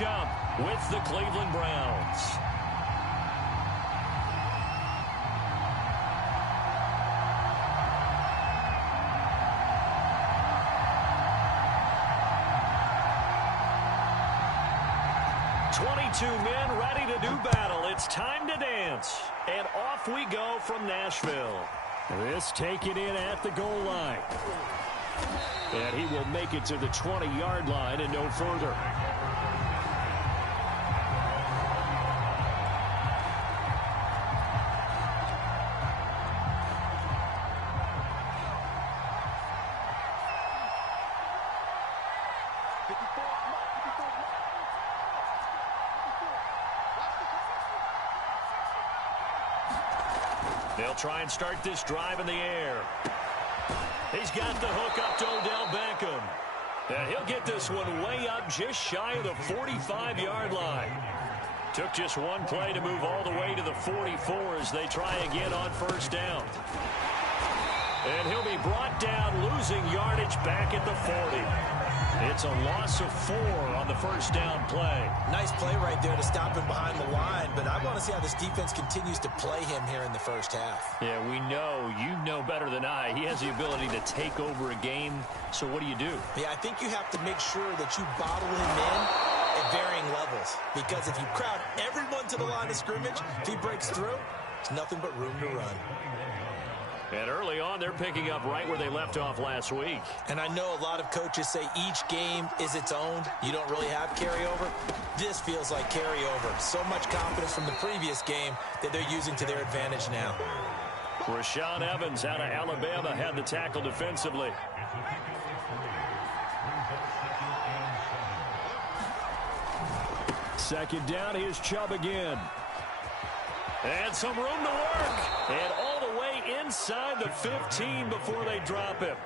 Chubb with the Cleveland Browns. Two men ready to do battle. It's time to dance. And off we go from Nashville. This taken in at the goal line. And he will make it to the 20-yard line and no further. They'll try and start this drive in the air. He's got the hook up to Odell Beckham. And he'll get this one way up just shy of the 45-yard line. Took just one play to move all the way to the 44 as they try again on first down. And he'll be brought down, losing yardage back at the 40. It's a loss of 4 on the first down play. Nice play right there to stop him behind the line, but I want to see how this defense continues to play him here in the first half. Yeah, we know. You know better than I. He has the ability to take over a game, so what do you do? Yeah, I think you have to make sure that you bottle him in at varying levels, because if you crowd everyone to the line of scrimmage, if he breaks through, there's nothing but room to run. And early on, they're picking up right where they left off last week. And I know a lot of coaches say each game is its own. You don't really have carryover. This feels like carryover. So much confidence from the previous game that they're using to their advantage now. Rashaan Evans out of Alabama had the tackle defensively. Second down, here's Chubb again. And some room to work. And all the way inside the 15 before they drop him.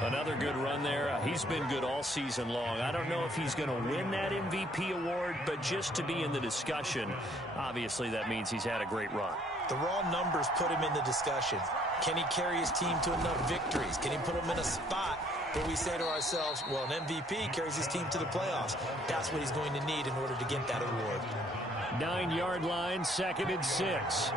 Another good run there. He's been good all season long. I don't know if he's going to win that MVP award, but just to be in the discussion, obviously that means he's had a great run. The raw numbers put him in the discussion. Can he carry his team to enough victories? Can he put them in a spot where we say to ourselves, well, an MVP carries his team to the playoffs. That's what he's going to need in order to get that award. 9-yard line, 2nd and 6.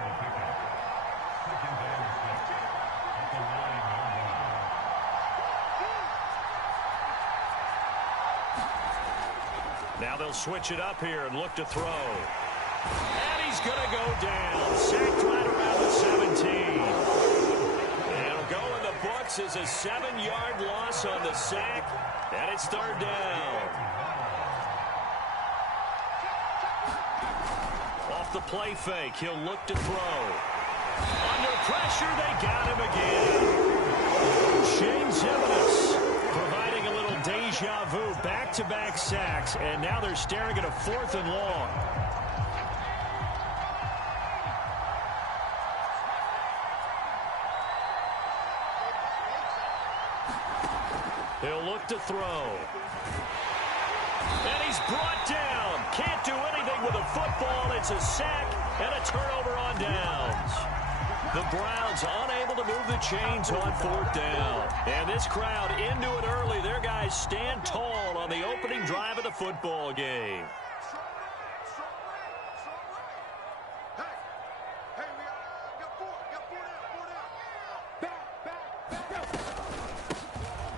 Now they'll switch it up here and look to throw. And he's going to go down. Sacked right around the 17. And it'll go in the books as a 7-yard loss on the sack. And it's 3rd down. Off the play fake, he'll look to throw. Under pressure, they got him again. Shane Zimenez providing a little deja vu, back-to-back sacks, and now they're staring at a 4th and long. He'll look to throw. And he's brought down. Can't do anything with a football. It's a sack and a turnover on downs. The Browns unable to move the chains on 4th down. And this crowd into it early. Their guys stand tall on the opening drive of the football game.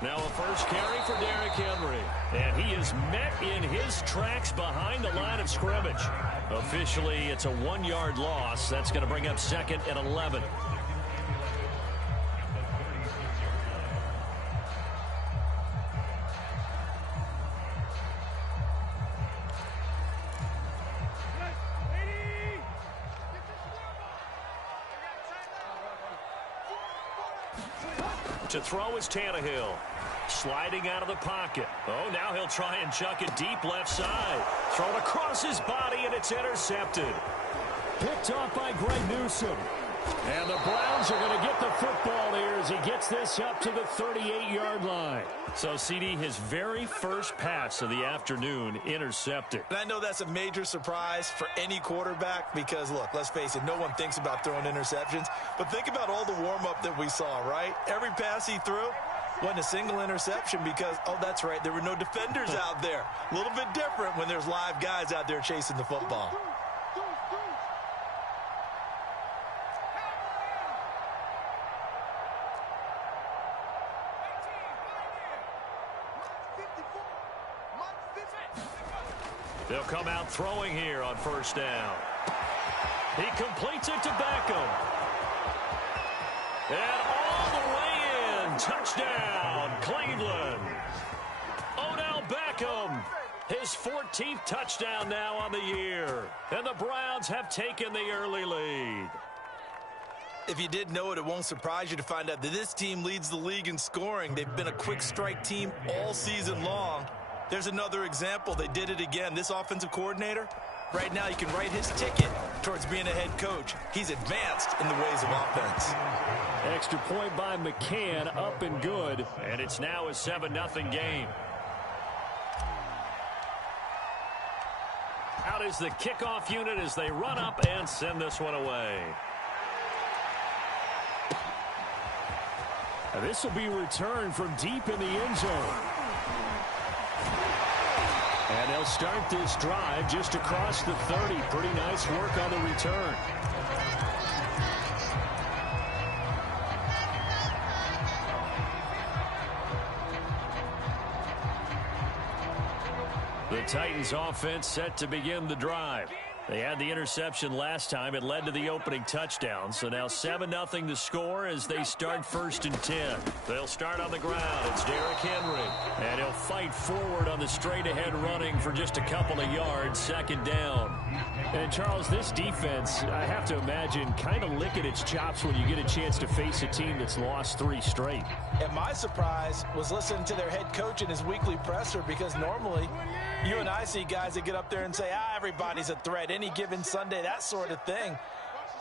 Now a first carry for Derrick Henry. And he is met in his tracks behind the line of scrimmage. Officially, it's a 1-yard loss. That's going to bring up 2nd and 11. To throw is Tannehill. Sliding out of the pocket. Oh, now he'll try and chuck it deep left side. Thrown across his body, and it's intercepted. Picked off by Greg Newsome. And the Browns are going to get the football here as he gets this up to the 38-yard line. So, CD, his very first pass of the afternoon intercepted. And I know that's a major surprise for any quarterback because, look, let's face it, no one thinks about throwing interceptions. But think about all the warm-up that we saw, right? Every pass he threw, Wasn't a single interception because, oh, that's right, there were no defenders out there. A little bit different when there's live guys out there chasing the football. They'll come out throwing here on first down. He completes it to Beckham. And all the way in. Touchdown, Cleveland. Odell Beckham, his 14th touchdown now on the year. And the Browns have taken the early lead. If you didn't know it, it won't surprise you to find out that this team leads the league in scoring. They've been a quick strike team all season long. There's another example. They did it again. This offensive coordinator, right now you can write his ticket towards being a head coach. He's advanced in the ways of offense. Extra point by McCann, up and good. And it's now a 7-0 game. Out is the kickoff unit as they run up and send this one away. Now this will be returned from deep in the end zone. And they'll start this drive just across the 30. Pretty nice work on the return. The Titans offense set to begin the drive. They had the interception last time. It led to the opening touchdown. So now 7-0 to score as they start 1st and 10. They'll start on the ground. It's Derrick Henry. And he'll fight forward on the straight-ahead running for just a couple of yards. 2nd down. And, Charles, this defense, I have to imagine, kind of licking its chops when you get a chance to face a team that's lost 3 straight. And my surprise was listening to their head coach in his weekly presser, because normally you and I see guys that get up there and say, everybody's a threat any given Sunday, that sort of thing.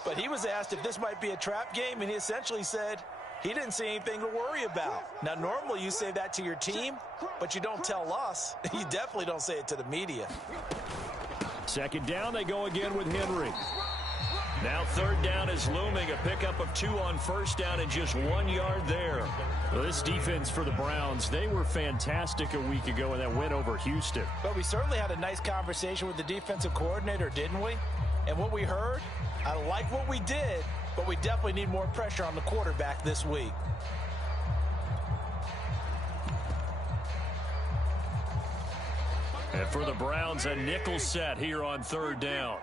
But he was asked if this might be a trap game, and he essentially said he didn't see anything to worry about. Now, normally you say that to your team, but you don't tell us. You definitely don't say it to the media. 2nd down, they go again with Henry. Now 3rd down is looming. A pickup of 2 on 1st down and just 1 yard there. Well, this defense for the Browns, they were fantastic a week ago in that win over Houston. But we certainly had a nice conversation with the defensive coordinator, didn't we? And what we heard, I like what we did, but we definitely need more pressure on the quarterback this week. And for the Browns, a nickel set here on 3rd down.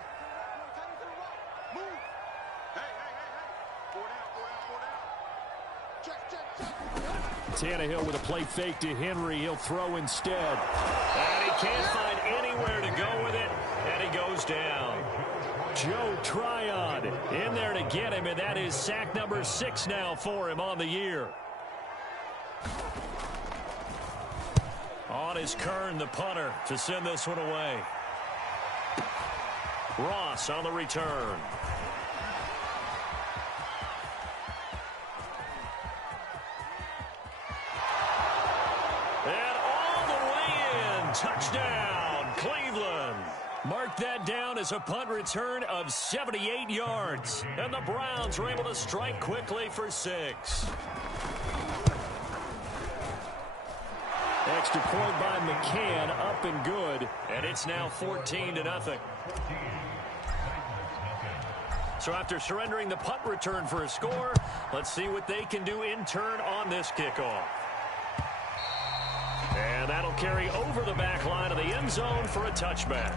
Tannehill with a play fake to Henry. He'll throw instead. And he can't find anywhere to go with it, and he goes down. Joe Tryon in there to get him, and that is sack number 6 now for him on the year. On is Kern, the punter, to send this one away. Ross on the return. And all the way in. Touchdown, Cleveland. Mark that down as a punt return of 78 yards. And the Browns were able to strike quickly for 6. Extra point by McCann, up and good. And it's now 14-0. So after surrendering the punt return for a score, let's see what they can do in turn on this kickoff. And that'll carry over the back line of the end zone for a touchback.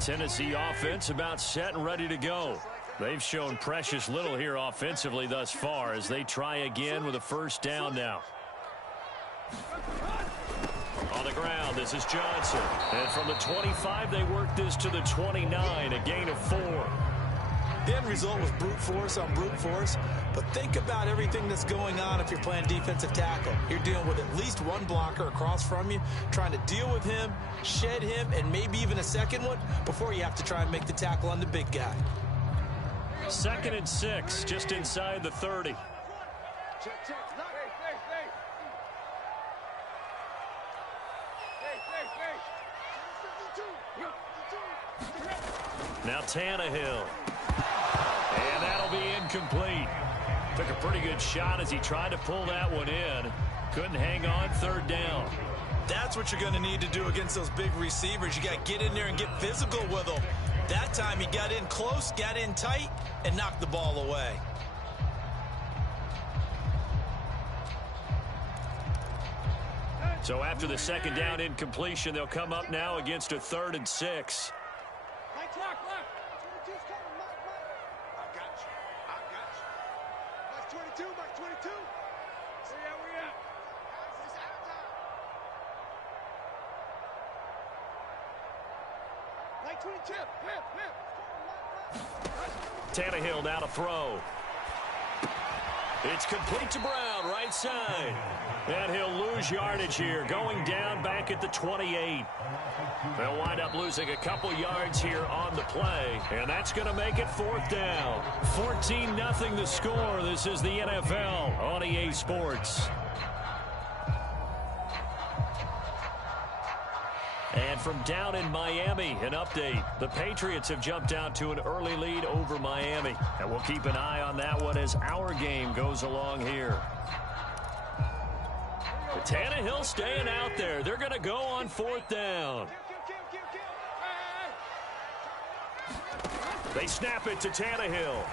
Tennessee offense about set and ready to go. They've shown precious little here offensively thus far as they try again with a 1st down now. On the ground, this is Johnson. And from the 25, they work this to the 29, a gain of 4. The end result was brute force on brute force. But think about everything that's going on if you're playing defensive tackle. You're dealing with at least one blocker across from you, trying to deal with him, shed him, and maybe even a second one before you have to try and make the tackle on the big guy. 2nd and 6, just inside the 30. Now Tannehill. And that'll be incomplete. Took a pretty good shot as he tried to pull that one in. Couldn't hang on, 3rd down. That's what you're going to need to do against those big receivers. You got to get in there and get physical with them. That time he got in close, got in tight, and knocked the ball away. So after the 2nd down incompletion, they'll come up now against a 3rd and 6. Tannehill now to throw. It's complete to Brown, right side. And he'll lose yardage here, going down back at the 28. They'll wind up losing a couple yards here on the play, and that's going to make it 4th down. 14-0 the score. This is the NFL on EA Sports. And from down in Miami, an update. The Patriots have jumped out to an early lead over Miami. And we'll keep an eye on that one as our game goes along here. But Tannehill staying out there. They're going to go on 4th down. They snap it to Tannehill.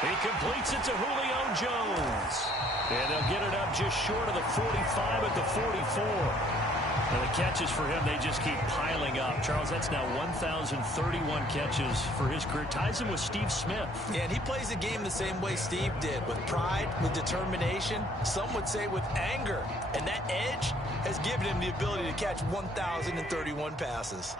He completes it to Julio Jones. And they'll get it up just short of the 45 at the 44. And the catches for him, they just keep piling up. Charles, that's now 1,031 catches for his career. Ties him with Steve Smith. Yeah, and he plays the game the same way Steve did, with pride, with determination, some would say with anger. And that edge has given him the ability to catch 1,031 passes.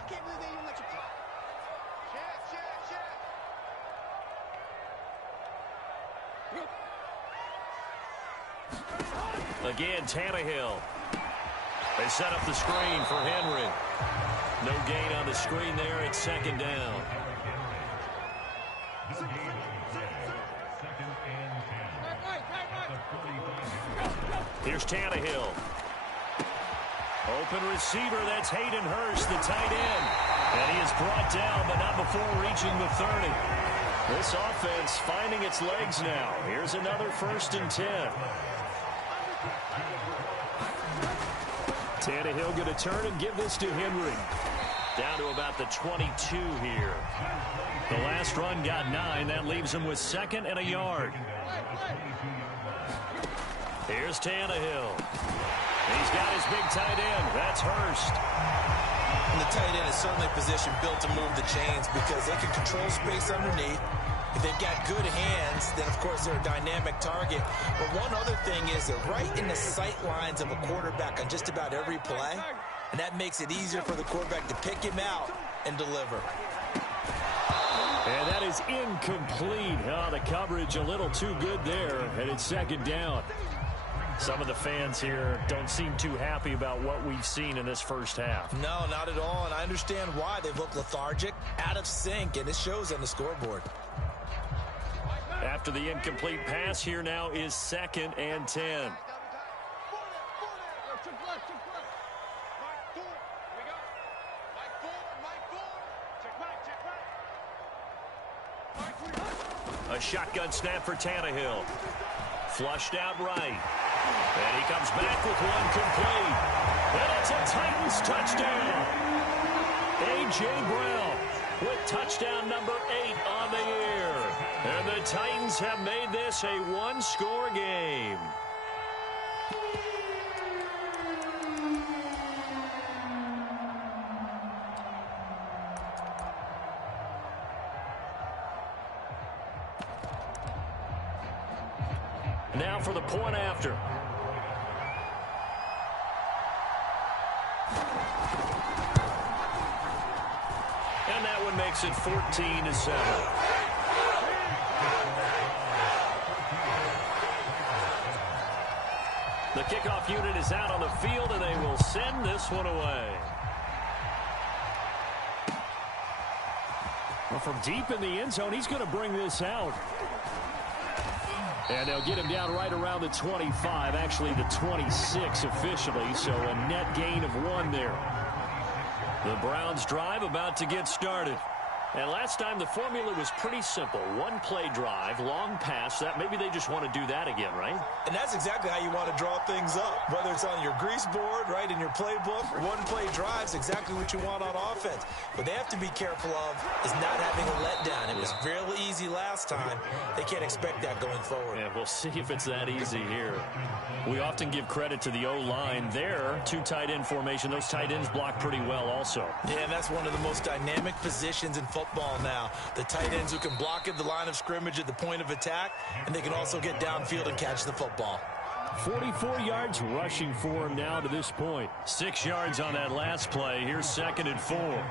Again, Tannehill. They set up the screen for Henry. No gain on the screen there at 2nd down. Here's Tannehill. Open receiver, that's Hayden Hurst, the tight end. And he is brought down, but not before reaching the 30. This offense finding its legs now. Here's another 1st and 10. Tannehill going to turn and give this to Henry. Down to about the 22 here. The last run got 9. That leaves him with 2nd and a yard. Here's Tannehill. He's got his big tight end. That's Hurst. And the tight end is certainly a position built to move the chains because they can control space underneath. If they've got good hands, then, of course, they're a dynamic target. But one other thing is they're right in the sight lines of a quarterback on just about every play. And that makes it easier for the quarterback to pick him out and deliver. And that is incomplete. Oh, the coverage a little too good there. And it's 2nd down. Some of the fans here don't seem too happy about what we've seen in this first half. No, not at all. And I understand why. They've looked lethargic, out of sync, and it shows on the scoreboard. After the incomplete pass, here now is 2nd and 10. A shotgun snap for Tannehill. Flushed out right. And he comes back with one complete. And it's a Titans touchdown. A.J. Brown with touchdown number 8 on the year. And the Titans have made this a one-score game. Now for the point after. And that one makes it 14-7. The kickoff unit is out on the field, and they will send this one away. Well, from deep in the end zone, he's going to bring this out. And they'll get him down right around the 25, actually the 26 officially, so a net gain of 1 there. The Browns drive about to get started. And last time the formula was pretty simple. 1-play drive, long pass. That maybe they just want to do that again, right? And that's exactly how you want to draw things up. Whether it's on your grease board, right, in your playbook, 1-play drive's exactly what you want on offense. What they have to be careful of is not having a letdown. It was real easy last time. They can't expect that going forward. Yeah, we'll see if it's that easy here. We often give credit to the O-line there. 2 tight end formation. Those tight ends block pretty well also. Yeah, and that's one of the most dynamic positions in football now. The tight ends who can block at the line of scrimmage at the point of attack, and they can also get downfield and catch the football. 44 yards rushing for him now to this point. 6 yards on that last play. Here's 2nd and 4.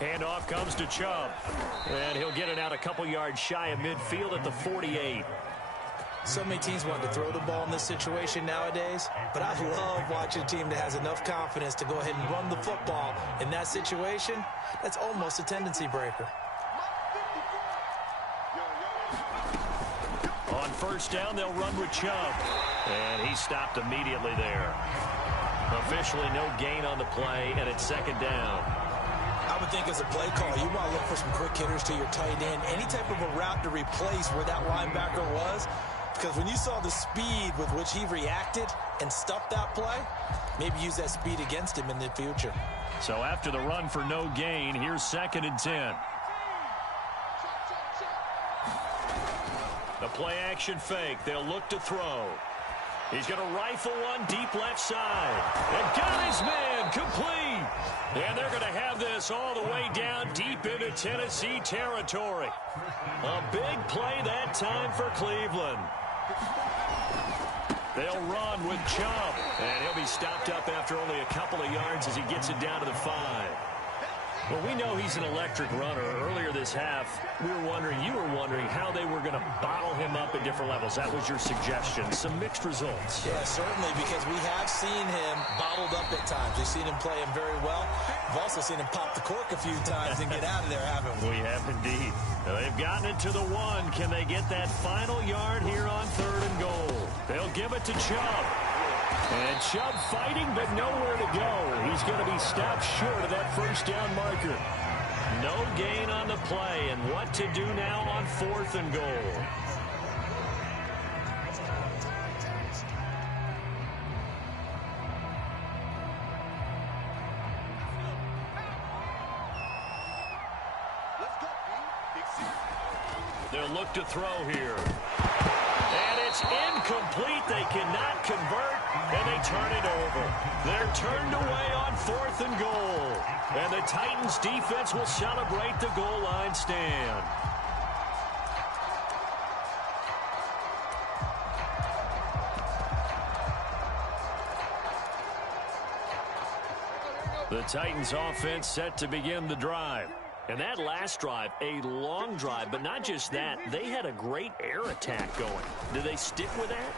Handoff comes to Chubb. And he'll get it out a couple yards shy of midfield at the 48. So many teams want to throw the ball in this situation nowadays, but I love watching a team that has enough confidence to go ahead and run the football in that situation. That's almost a tendency breaker. On 1st down, they'll run with Chubb. And he stopped immediately there. Officially no gain on the play, and it's 2nd down. I would think as a play call, you want to look for some quick hitters to your tight end. Any type of a route to replace where that linebacker was. Because when you saw the speed with which he reacted and stuffed that play, maybe use that speed against him in the future. So after the run for no gain, here's 2nd and 10. The play action fake. They'll look to throw. He's going to rifle one deep left side. And got his man complete. And they're going to have this all the way down deep into Tennessee territory. A big play that time for Cleveland. They'll run with Chubb. And he'll be stopped up after only a couple of yards as he gets it down to the 5. Well, we know he's an electric runner. Earlier this half, you were wondering how they were going to bottle him up at different levels. That was your suggestion. Some mixed results. Yeah, certainly, because we have seen him bottled up at times. We've seen him play him very well. We've also seen him pop the cork a few times and get out of there, haven't we? We have indeed. Now, they've gotten it to the 1. Can they get that final yard here on 3rd and goal? They'll give it to Chubb. And Chubb fighting, but nowhere to go. He's going to be stopped short of that 1st down marker. No gain on the play, and what to do now on 4th and goal. They'll look to throw here. And it's incomplete. They cannot convert, and they turn it over. They're turned away on 4th and goal. And the Titans defense will celebrate the goal line stand. The Titans offense set to begin the drive. And that last drive, a long drive, but not just that. They had a great air attack going. Do they stick with that?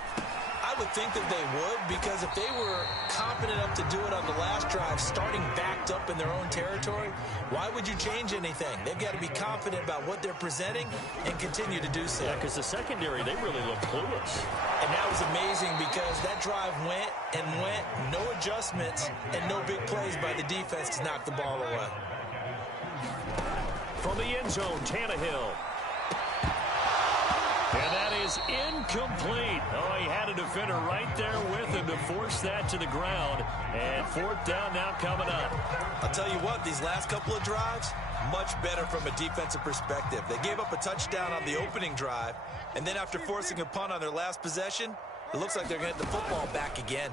I would think that they would, because if they were confident enough to do it on the last drive, starting backed up in their own territory, why would you change anything? They've got to be confident about what they're presenting and continue to do so. Yeah, because the secondary, they really look clueless. And that was amazing because that drive went and went, no adjustments, and no big plays by the defense to knock the ball away. From the end zone, Tannehill. And that is incomplete. Oh, he had a defender right there with him to force that to the ground. And 4th down now coming up. I'll tell you what, these last couple of drives, much better from a defensive perspective. They gave up a touchdown on the opening drive, and then after forcing a punt on their last possession, it looks like they're going to get the football back again.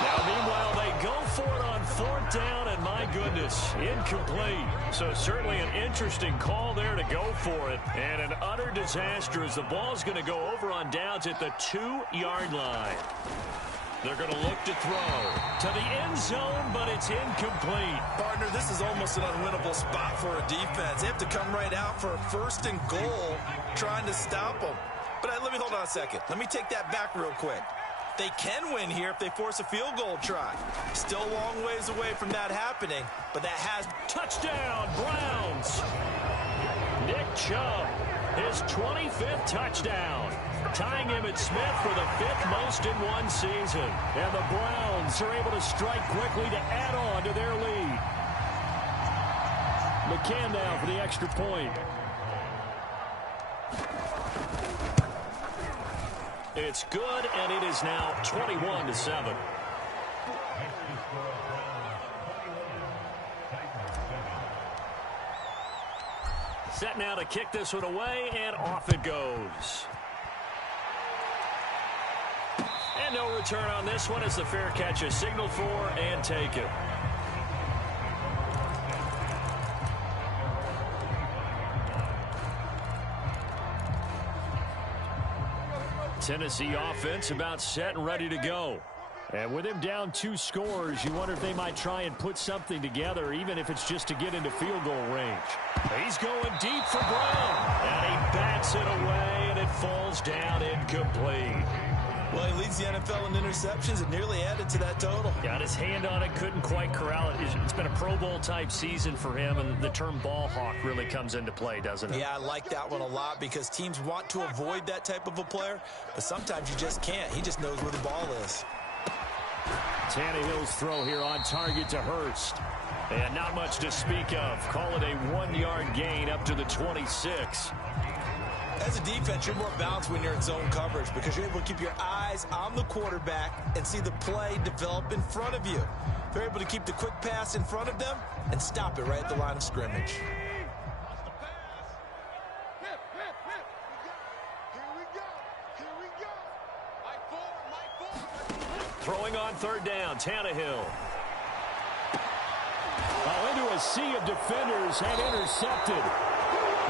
Now, meanwhile, they go for it on 4th down, and my goodness, incomplete. So certainly an interesting call there to go for it, and an utter disaster as the ball's going to go over on downs at the 2-yard line. They're going to look to throw to the end zone, but it's incomplete. Partner, this is almost an unwinnable spot for a defense. They have to come right out for a 1st and goal trying to stop them. But let me hold on a second. Let me take that back real quick. They can win here if they force a field goal try. Still a long ways away from that happening, but that has... Touchdown, Browns. Nick Chubb, his 25th touchdown, tying Emmitt Smith for the 5th most in one season. And the Browns are able to strike quickly to add on to their lead. McCann now for the extra point. It's good, and it is now 21-7. Set now to kick this one away, and off it goes. And no return on this one as the fair catch is signaled for and taken. Tennessee offense about set and ready to go. And with him down 2 scores, you wonder if they might try and put something together, even if it's just to get into field goal range. He's going deep for Brown. And he bats it away, and it falls down incomplete. Well, he leads the NFL in interceptions and nearly added to that total. Got his hand on it, couldn't quite corral it. It's been a Pro Bowl-type season for him, and the term ball hawk really comes into play, doesn't it? Yeah, I like that one a lot because teams want to avoid that type of a player, but sometimes you just can't. He just knows where the ball is. Tannehill's throw here on target to Hurst. And not much to speak of. Call it a 1-yard gain up to the 26. As a defense, you're more balanced when you're in zone coverage because you're able to keep your eyes on the quarterback and see the play develop in front of you. They're able to keep the quick pass in front of them and stop it right at the line of scrimmage. Throwing on 3rd down, Tannehill. Into a sea of defenders and intercepted.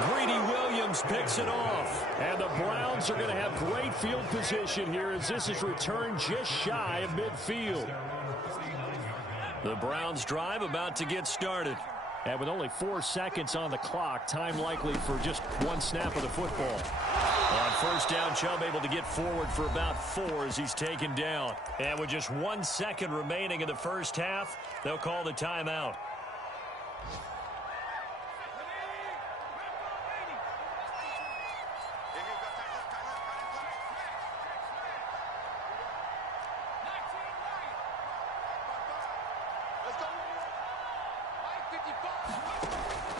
Greedy Williams picks it off. And the Browns are going to have great field position here as this is returned just shy of midfield. The Browns drive about to get started. And with only 4 seconds on the clock, time likely for just 1 snap of the football. On 1st down, Chubb able to get forward for about 4 as he's taken down. And with just 1 second remaining in the first half, they'll call the timeout.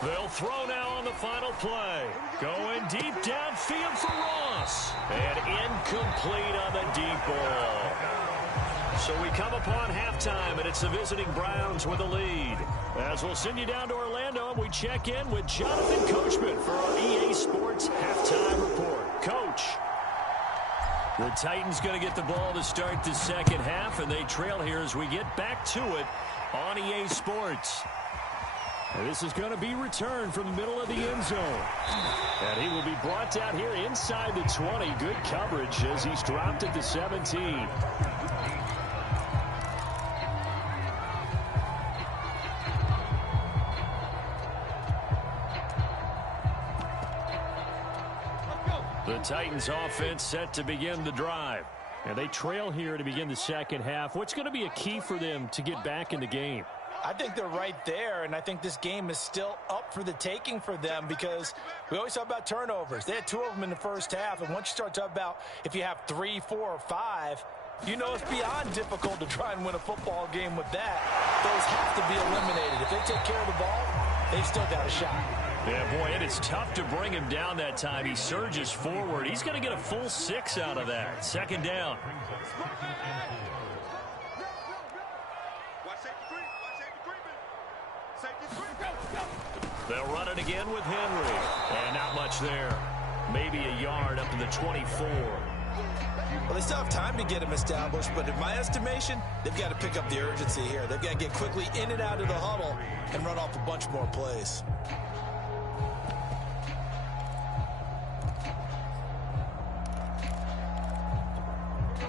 They'll throw now on the final play. Going deep downfield for Ross. And incomplete on the deep ball. So we come upon halftime, and it's the visiting Browns with a lead. As we'll send you down to Orlando, we check in with Jonathan Coachman for our EA Sports Halftime Report. Coach. The Titans going to get the ball to start the second half, and they trail here as we get back to it on EA Sports. And this is going to be returned from the middle of the end zone. And he will be brought down here inside the 20. Good coverage as he's dropped at the 17. The Titans offense set to begin the drive. And they trail here to begin the second half. What's going to be a key for them to get back in the game? I think they're right there, and I think this game is still up for the taking for them because we always talk about turnovers. They had 2 of them in the first half, and once you start talking about if you have 3, 4, or 5, you know it's beyond difficult to try and win a football game with that. Those have to be eliminated. If they take care of the ball, they've still got a shot. Yeah, boy, it is tough to bring him down that time. He surges forward. He's going to get a full 6 out of that. Second down. They'll run it again with Henry. And not much there. Maybe a yard up to the 24. Well, they still have time to get him established, but in my estimation, they've got to pick up the urgency here. They've got to get quickly in and out of the huddle and run off a bunch more plays.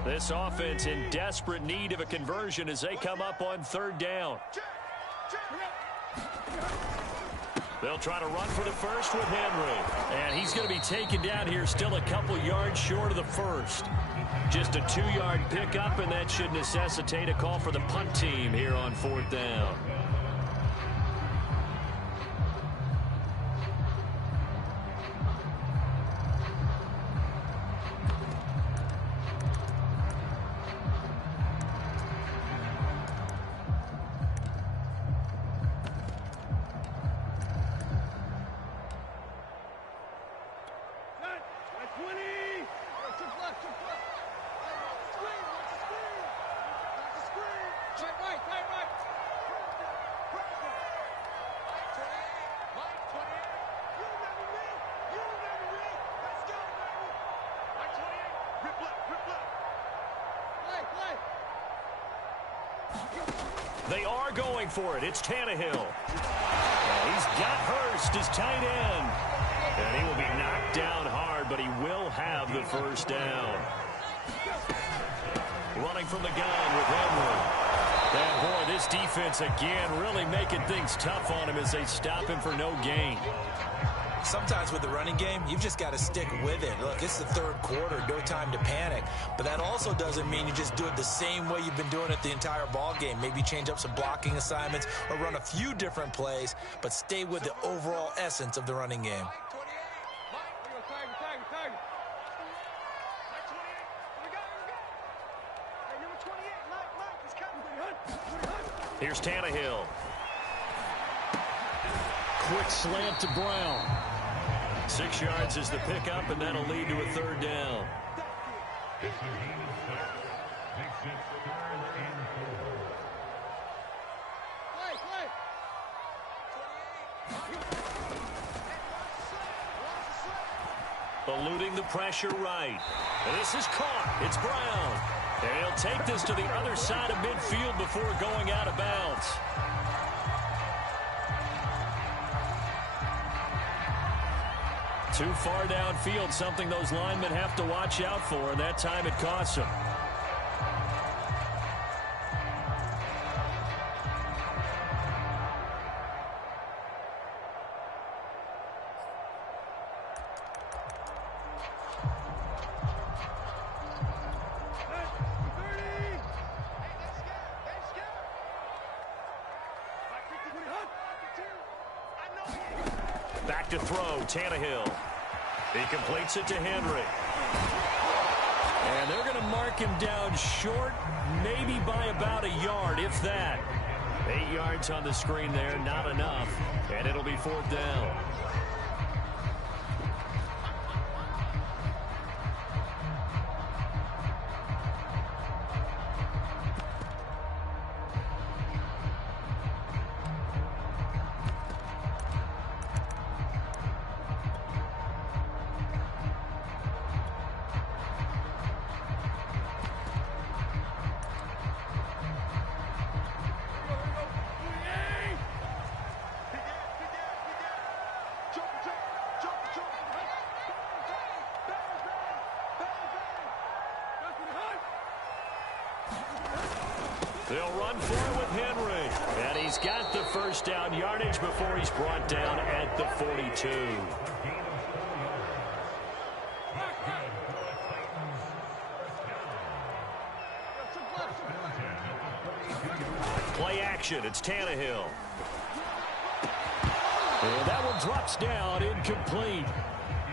This offense in desperate need of a conversion as they come up on third down. They'll try to run for the first with Henry. And he's going to be taken down here still a couple yards short of the first. Just a 2-yard pickup, and that should necessitate a call for the punt team here on fourth down. They are going for it. It's Tannehill. He's got Hurst as tight end. And he will be knocked down hard, but he will have the first down. Running from the gun with Henry. And boy, this defense again really making things tough on him as they stop him for no gain. Sometimes with the running game, you've just got to stick with it. Look, it's the third quarter, no time to panic. But that also doesn't mean you just do it the same way you've been doing it the entire ball game. Maybe change up some blocking assignments or run a few different plays, but stay with the overall essence of the running game. Here's Tannehill. Quick slant to Brown. 6 yards is the pickup, and that'll lead to a third down. Eluding the pressure right. And this is caught. It's Brown. And he'll take this to the other side of midfield before going out of bounds. Too far downfield, something those linemen have to watch out for, and that time it costs them. Back to throw, Tannehill. He completes it to Henry. And they're going to mark him down short, maybe by about a yard, if that. 8 yards on the screen there, not enough. And it'll be fourth down. They'll run for it with Henry. And he's got the first down yardage before he's brought down at the 42. Play action. It's Tannehill. And that one drops down, incomplete.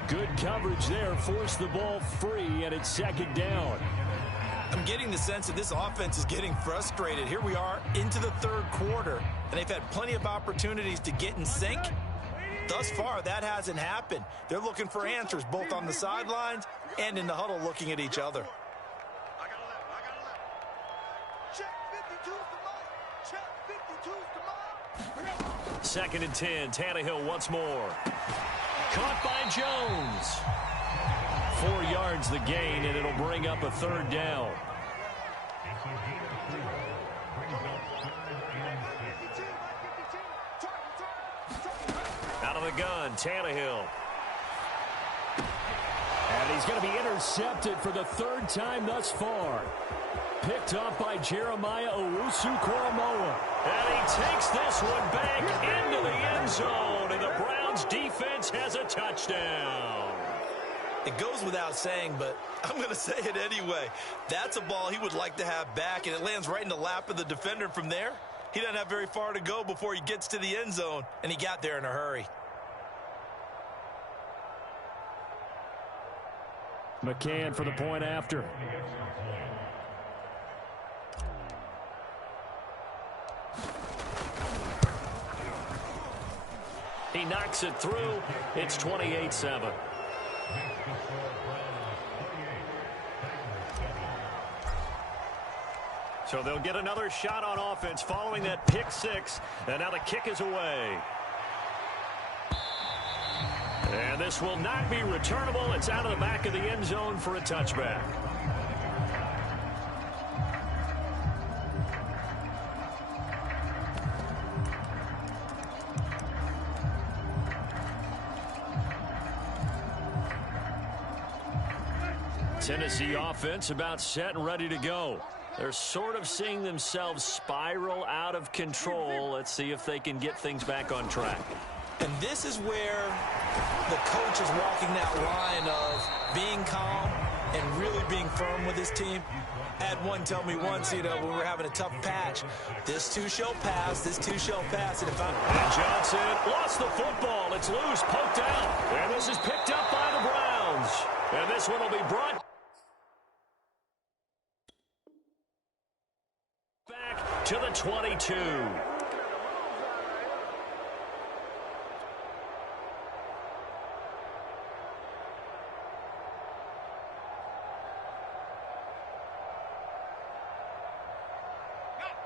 Good coverage there. Forced the ball free, and it's second down. I'm getting the sense that this offense is getting frustrated. Here we are into the third quarter, and they've had plenty of opportunities to get in sync. Thus far, that hasn't happened. They're looking for answers both on the sidelines and in the huddle looking at each other. Second and 10, Tannehill once more. Caught by Jones. 4 yards the gain, and it'll bring up a third down. Out of the gun, Tannehill. And he's going to be intercepted for the third time thus far. Picked up by Jeremiah Owusu-Koramoah. And he takes this one back into the end zone. And the Browns defense has a touchdown. It goes without saying, but I'm going to say it anyway. That's a ball he would like to have back, and it lands right in the lap of the defender from there. He doesn't have very far to go before he gets to the end zone, and he got there in a hurry. McCann for the point after. He knocks it through. It's 28-7. So they'll get another shot on offense following that pick six. And now the kick is away. And this will not be returnable. It's out of the back of the end zone for a touchback. Tennessee offense about set and ready to go. They're sort of seeing themselves spiral out of control. Let's see if they can get things back on track. And this is where the coach is walking that line of being calm and really being firm with his team. I had one tell me once, when we were having a tough patch, this too shall pass, this too shall pass. And Johnson lost the football. It's loose, poked out. And this is picked up by the Browns. And this one will be brought back to the 22.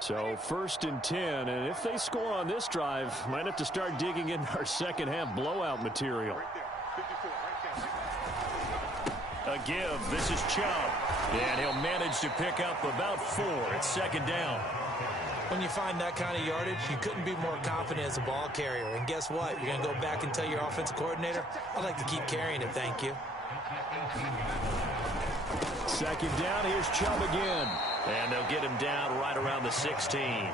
So 1st and 10, and if they score on this drive, might have to start digging in our second half blowout material. A give. This is Chubb. And he'll manage to pick up about 4. It's 2nd down. When you find that kind of yardage, you couldn't be more confident as a ball carrier. And guess what? You're going to go back and tell your offensive coordinator, I'd like to keep carrying it, thank you. 2nd down. Here's Chubb again. And they'll get him down right around the 16.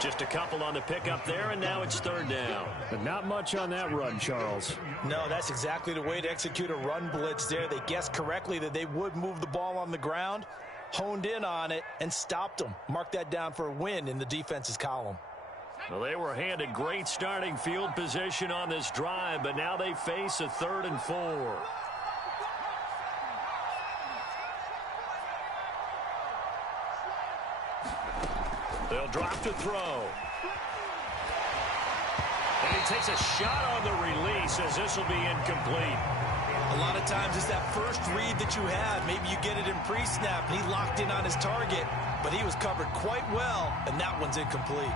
Just a couple on the pickup there, and now it's 3rd down. But not much on that run, Charles. No, that's exactly the way to execute a run blitz there. They guessed correctly that they would move the ball on the ground, honed in on it, and stopped them. Mark that down for a win in the defense's column. Well, they were handed great starting field position on this drive, but now they face a 3rd and 4. They'll drop to throw. And he takes a shot on the release as this will be incomplete. A lot of times it's that first read that you have. Maybe you get it in pre-snap, and he locked in on his target, but he was covered quite well, and that one's incomplete.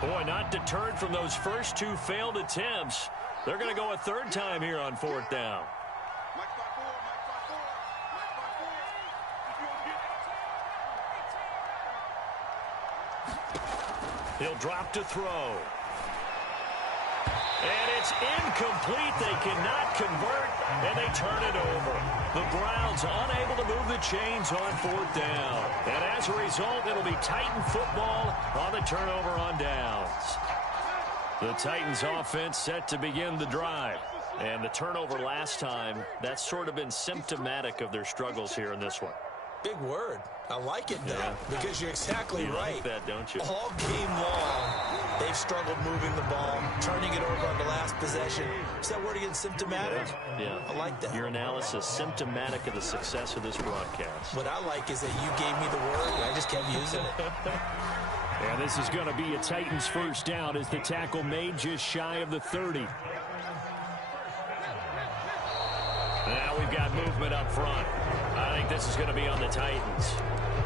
Boy, not deterred from those first 2 failed attempts. They're going to go a 3rd time here on 4th down. He'll drop to throw. And it's incomplete. They cannot convert, and they turn it over. The Browns unable to move the chains on 4th down. And as a result, it'll be Titan football on the turnover on downs. The Titans offense set to begin the drive. And the turnover last time, that's sort of been symptomatic of their struggles here in this one. Big word. I like it, though, because you're exactly right. Like that, don't you? All game long, they've struggled moving the ball, turning it over on the last possession. Is that word again, symptomatic? Yeah. I like that. Your analysis, symptomatic of the success of this broadcast. What I like is that you gave me the word, and I just kept using it. And this is going to be a Titans 1st down as the tackle made just shy of the 30. Now we've got movement up front. I think this is going to be on the Titans.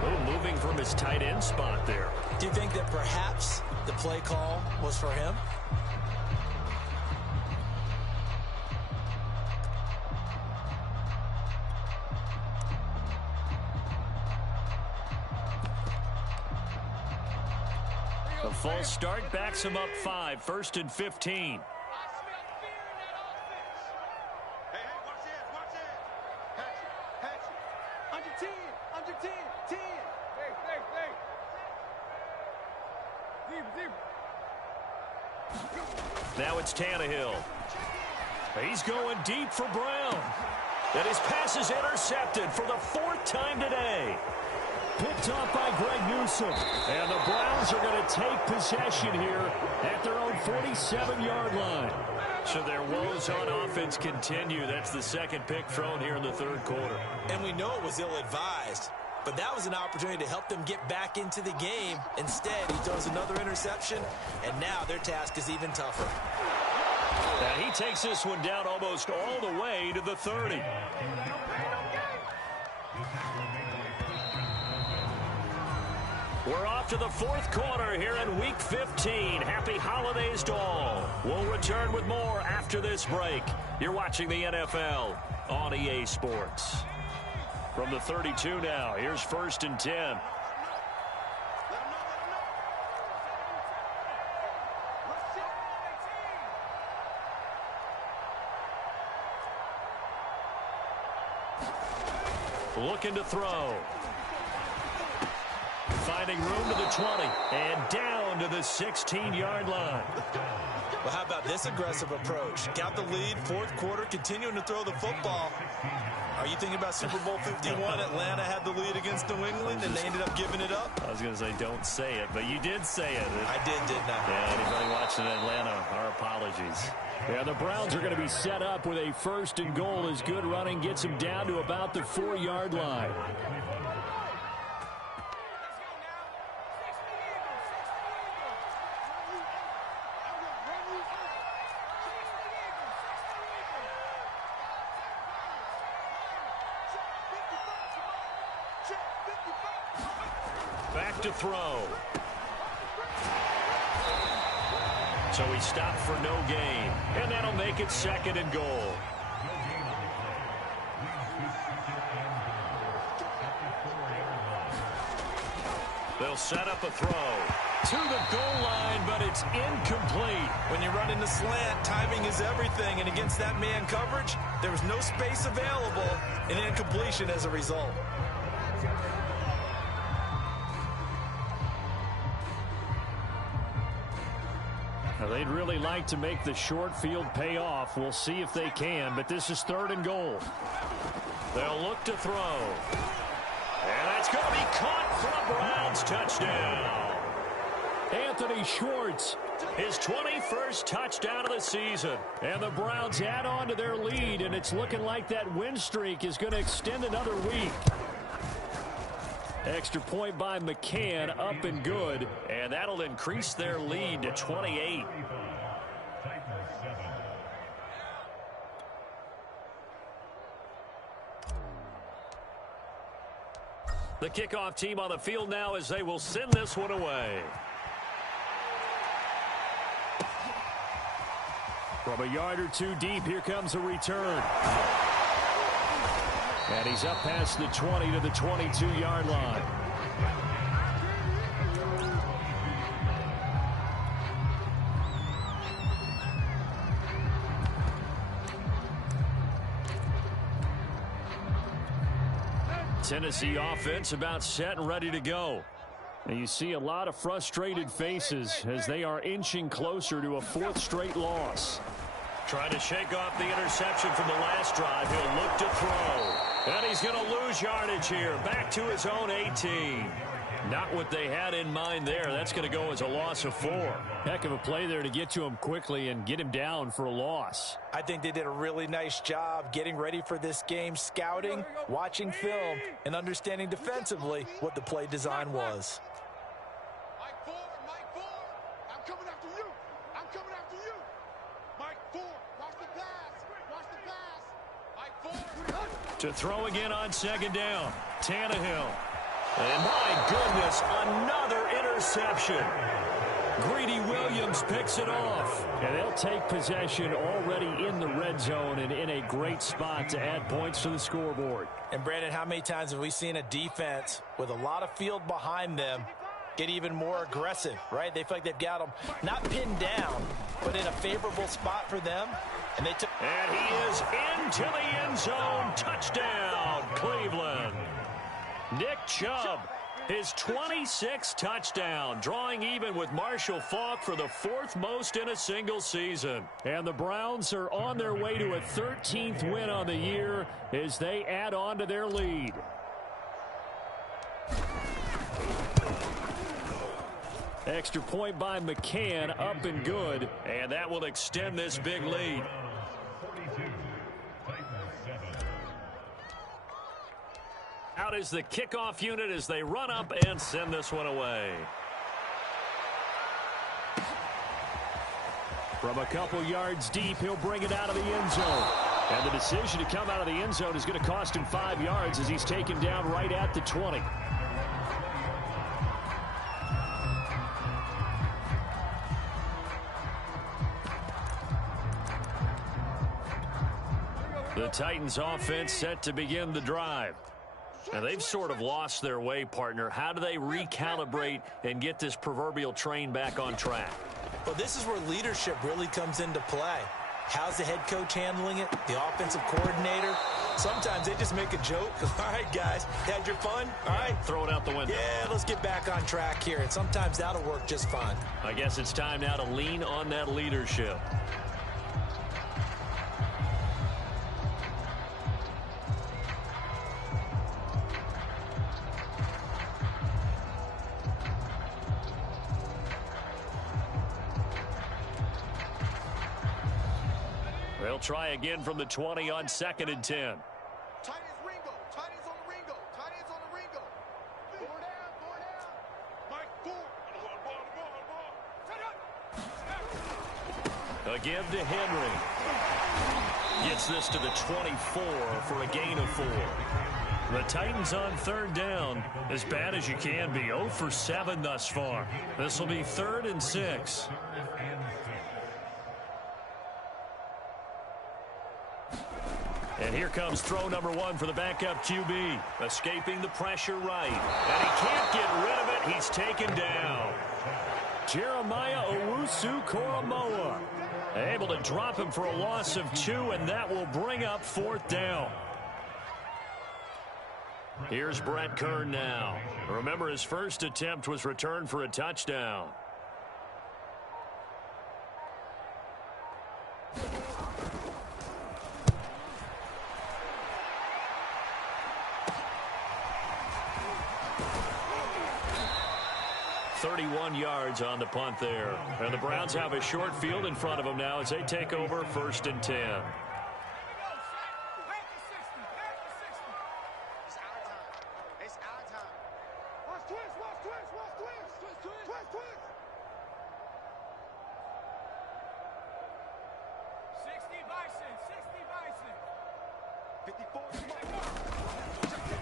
Oh, moving from his tight end spot there. Do you think that perhaps the play call was for him? A false start backs him up 5. 1st and 15. Now it's Tannehill. He's going deep for Brown. And his pass is intercepted for the 4th time today. Picked off by Greg Newsome. And the Browns are going to take possession here at their own 47-yard line. So their woes on offense continue. That's the 2nd pick thrown here in the 3rd quarter. And we know it was ill-advised. But that was an opportunity to help them get back into the game. Instead, he throws another interception, and now their task is even tougher. And he takes this one down almost all the way to the 30. We're off to the 4th quarter here in Week 15. Happy holidays to all. We'll return with more after this break. You're watching the NFL on EA Sports. From the 32 now, here's 1st and 10. Looking to throw. Finding room to the 20 and down to the 16-yard line. Well, how about this aggressive approach? Got the lead, 4th quarter, continuing to throw the football. Are you thinking about Super Bowl 51? Atlanta had the lead against New England, and they ended up giving it up? I was going to say don't say it, but you did say it. I did, didn't I? Yeah, anybody watching Atlanta, our apologies. Yeah, the Browns are going to be set up with a 1st and goal as good running gets them down to about the 4-yard line. Back to throw. So he stopped for no gain. And that'll make it 2nd and goal. They'll set up a throw to the goal line, but it's incomplete. When you run in the slant, timing is everything. And against that man coverage, there was no space available, and incompletion as a result. Now, they'd really like to make the short field pay off. We'll see if they can, but this is 3rd and goal. They'll look to throw. And that's going to be caught for a Browns touchdown. Anthony Schwartz, his 21st touchdown of the season. And the Browns add on to their lead, and it's looking like that win streak is going to extend another week. Extra point by McCann, up and good, and that'll increase their lead to 28. The kickoff team on the field now as they will send this one away. From a yard or two deep, here comes a return. And he's up past the 20 to the 22-yard line. Tennessee offense about set and ready to go. And you see a lot of frustrated faces as they are inching closer to a 4th straight loss. Trying to shake off the interception from the last drive. He'll look to throw. And he's going to lose yardage here. Back to his own 18. Not what they had in mind there. That's going to go as a loss of 4. Heck of a play there to get to him quickly and get him down for a loss. I think they did a really nice job getting ready for this game, scouting, watching film, and understanding defensively what the play design was. Mike 4, I'm coming after you. I'm coming after you. Mike 4, watch the pass. Mike 4. To throw again on 2nd down. Tannehill. And my goodness, another interception. Greedy Williams picks it off. And they'll take possession already in the red zone and in a great spot to add points to the scoreboard. And Brandon, how many times have we seen a defense with a lot of field behind them get even more aggressive, right? They feel like they've got them not pinned down, but in a favorable spot for them. And they took. And he is into the end zone. Touchdown, Cleveland. Nick Chubb, his 26th touchdown, drawing even with Marshall Faulk for the 4th most in a single season. And the Browns are on their way to a 13th win on the year as they add on to their lead. Extra point by McCann, up and good. And that will extend this big lead. Out is the kickoff unit as they run up and send this one away. From a couple yards deep, he'll bring it out of the end zone. And the decision to come out of the end zone is going to cost him 5 yards as he's taken down right at the 20. The Titans offense set to begin the drive. And they've sort of lost their way, partner. How do they recalibrate and get this proverbial train back on track? Well, this is where leadership really comes into play. How's the head coach handling it? The offensive coordinator? Sometimes they just make a joke. All right, guys, had your fun? All right. Throw it out the window. Yeah, let's get back on track here. And sometimes that'll work just fine. I guess it's time now to lean on that leadership. They'll try again from the 20 on 2nd and 10. Tight ends Ringo. Tight ends on the Ringo. Tight ends on the Ringo. Four down, four down. Mike, four. Ball. Again to Henry. Gets this to the 24 for a gain of 4. The Titans on 3rd down, as bad as you can be. 0 for 7 thus far. This will be 3rd and 6. And here comes throw number 1 for the backup QB. Escaping the pressure right. And he can't get rid of it. He's taken down. Jeremiah Owusu-Koramoah able to drop him for a loss of 2, and that will bring up 4th down. Here's Brett Kern now. Remember, his first attempt was returned for a touchdown. Yards on the punt there. And the Browns have a short field in front of them now as they take over 1st and 10. It's our time. It's our time. Watch twist, watch twist, watch twist. Twist, twist, twist, twist. 60 Bison, 60 Bison. 54.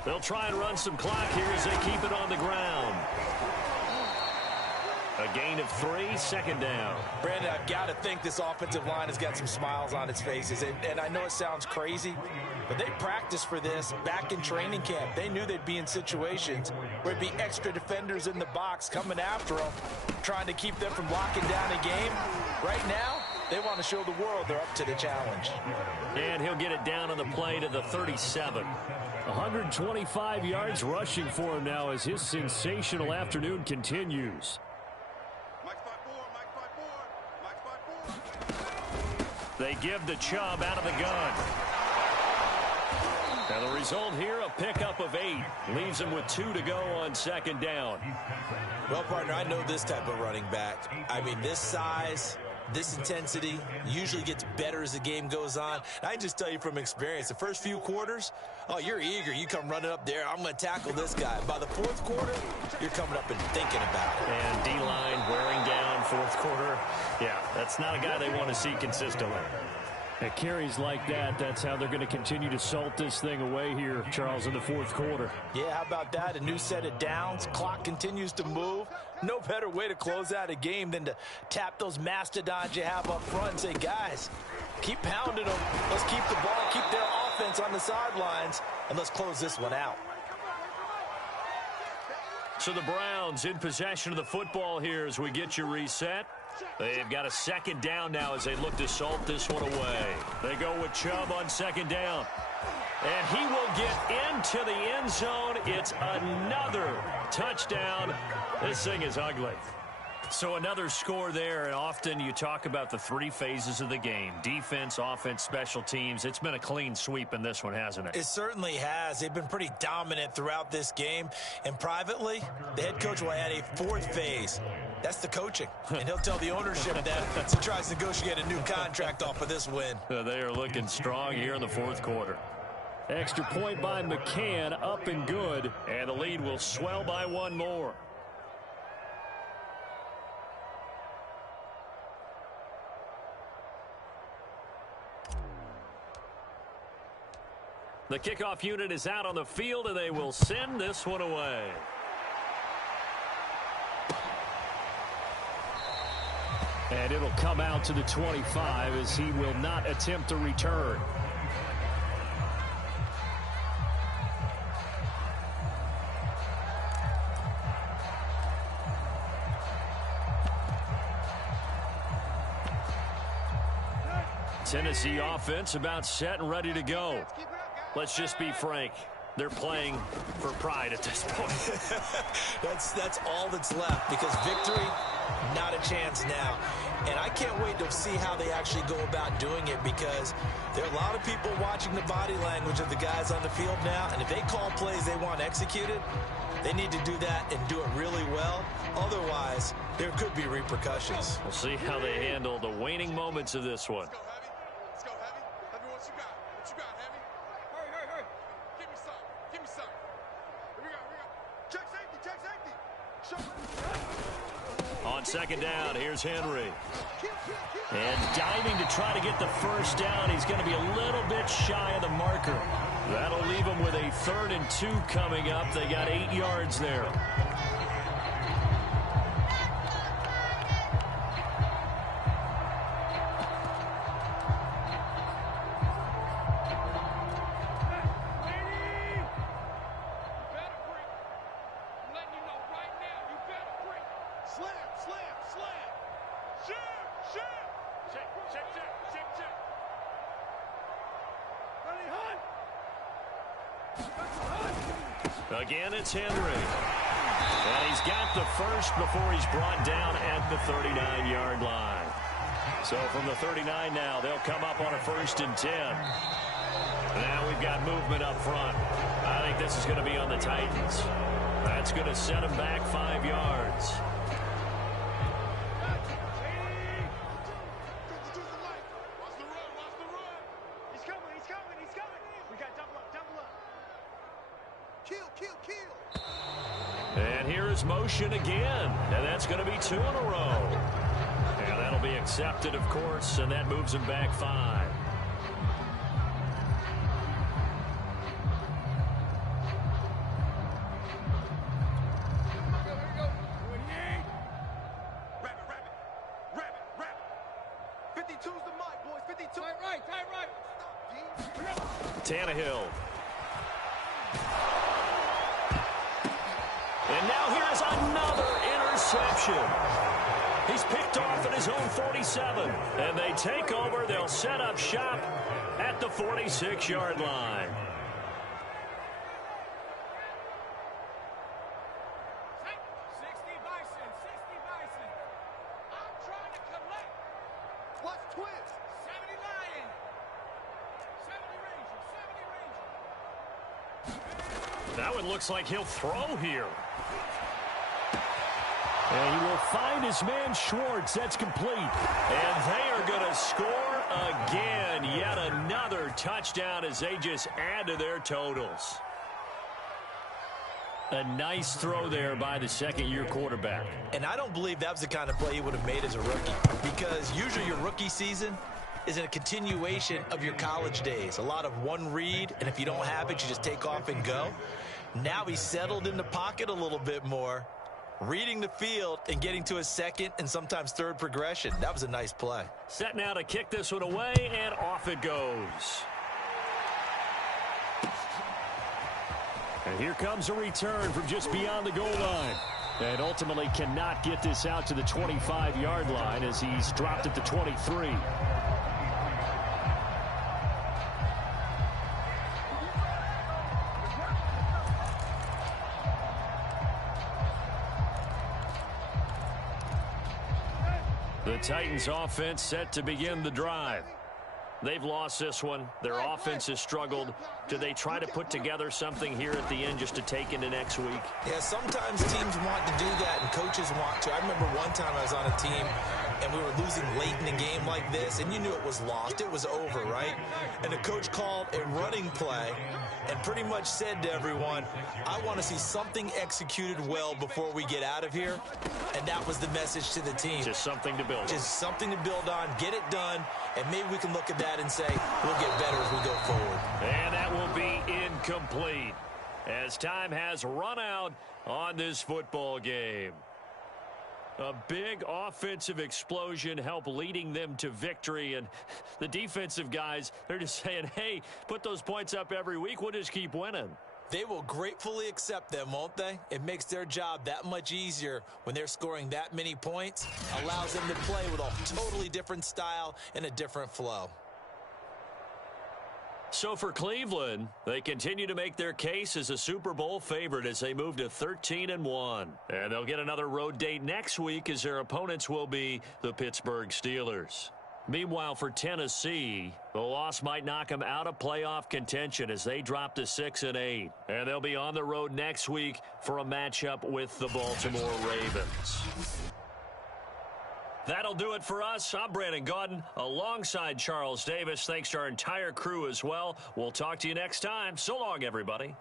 They'll try and run some clock here as they keep it on the ground. A gain of 3, 2nd down. Brandon, I've got to think this offensive line has got some smiles on its faces. And I know it sounds crazy, but they practiced for this back in training camp. They knew they'd be in situations where it'd be extra defenders in the box coming after them, trying to keep them from locking down a game. Right now, they want to show the world they're up to the challenge. And he'll get it down on the play to the 37. 125 yards rushing for him now as his sensational afternoon continues. They give the Chubb out of the gun. And the result here, a pickup of 8. Leaves him with 2 to go on 2nd down. Well, partner, I know this type of running back. I mean, this size, this intensity usually gets better as the game goes on. And I just tell you from experience, the first few quarters, oh, you're eager. You come running up there, I'm going to tackle this guy. By the 4th quarter, you're coming up and thinking about it. And D-line wearing down 4th quarter. Yeah, that's not a guy they want to see consistently. At carries like that, that's how they're going to continue to salt this thing away here, Charles, in the 4th quarter. Yeah, how about that? A new set of downs. Clock continues to move. No better way to close out a game than to tap those mastodons you have up front and say, guys, keep pounding them. Let's keep the ball, keep their offense on the sidelines, and let's close this one out. So the Browns in possession of the football here as we get you reset. They've got a second down now as they look to salt this one away. They go with Chubb on second down. And he will get into the end zone. It's another touchdown. This thing is ugly. So another score there, and often you talk about the three phases of the game: defense, offense, special teams. It's been a clean sweep in this one, hasn't it? It certainly has. They've been pretty dominant throughout this game. And privately, the head coach will add a fourth phase. That's the coaching. And he'll tell the ownership that as he tries to negotiate a new contract off of this win. They are looking strong here in the fourth quarter. Extra point by McCann, up and good. And the lead will swell by one more. The kickoff unit is out on the field, and they will send this one away. And it'll come out to the 25 as he will not attempt to return. Tennessee offense about set and ready to go. Let's just be frank. They're playing for pride at this point. That's all that's left, because victory, not a chance now. And I can't wait to see how they actually go about doing it, because there are a lot of people watching the body language of the guys on the field now, and if they call plays they want executed, they need to do that and do it really well. Otherwise, there could be repercussions. We'll see how they handle the waning moments of this one. Let's go, Heavy. Heavy, what you got? What you got, Heavy? Hurry. Give me some. Give me some. Here we go. Check safety. On second down, here's Henry. And diving to try to get the first down. He's going to be a little bit shy of the marker. That'll leave him with a 3rd and 2 coming up. They got 8 yards there. Again, it's Henry. And he's got the first before he's brought down at the 39-yard line. So from the 39 now, they'll come up on a 1st and 10. Now we've got movement up front. I think this is going to be on the Titans. That's going to set them back 5 yards. And here is motion again. And that's going to be 2 in a row. And that'll be accepted, of course, and that moves him back 5. Tannehill. And now here is another interception. He's picked off at his own 47. And they take over. They'll set up shop at the 46-yard line. That one looks like he'll throw here. And he will find his man Schwartz. That's complete. And they are going to score again. Yet another touchdown as they just add to their totals. A nice throw there by the second-year quarterback. And I don't believe that was the kind of play he would have made as a rookie, because usually your rookie season is a continuation of your college days. A lot of one read, and if you don't have it, you just take off and go. Now he's settled in the pocket a little bit more, reading the field and getting to his second and sometimes third progression. That was a nice play. Set now to kick this one away, and off it goes. And here comes a return from just beyond the goal line. And ultimately cannot get this out to the 25-yard line as he's dropped at the 23. The Titans offense set to begin the drive. They've lost this one. Their offense has struggled. Do they try to put together something here at the end just to take into next week? Yeah, sometimes teams want to do that and coaches want to. I remember one time I was on a team and we were losing late in a game like this, and you knew it was lost. It was over, right? And the coach called a running play and pretty much said to everyone, I want to see something executed well before we get out of here. And that was the message to the team. Just something to build on. Just something to build on, get it done, and maybe we can look at that and say, we'll get better as we go forward. And that will be incomplete as time has run out on this football game. A big offensive explosion helped leading them to victory. And the defensive guys, they're just saying, hey, put those points up every week. We'll just keep winning. They will gratefully accept them, won't they? It makes their job that much easier when they're scoring that many points. Allows them to play with a totally different style and a different flow. So for Cleveland, they continue to make their case as a Super Bowl favorite as they move to 13-1. And they'll get another road date next week as their opponents will be the Pittsburgh Steelers. Meanwhile, for Tennessee, the loss might knock them out of playoff contention as they drop to 6-8. And they'll be on the road next week for a matchup with the Baltimore Ravens. That'll do it for us. I'm Brandon Gaudin alongside Charles Davis. Thanks to our entire crew as well. We'll talk to you next time. So long, everybody.